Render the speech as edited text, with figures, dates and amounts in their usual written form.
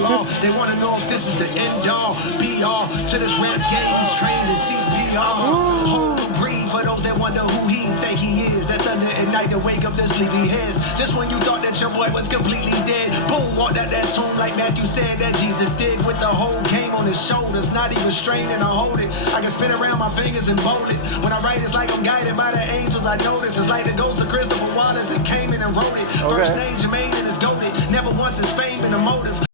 law. They wanna know if this is the end all, be all to this rap game. He's trained in CPR. Hold and breathe for those that wonder who he think he is. That thunder at night to wake up their sleepy heads. Just when you thought that your boy was completely dead, boom, walked out that tomb like Matthew said that Jesus did, with the whole game on his shoulders. Not even straining or hold it. I can spin around my fingers and bold it. When I write, it's like I'm guided by the angels. I notice it's like the ghost of Christopher Waters and came in and wrote it. First name Jermaine and it's goated. Never once his fame been a motive.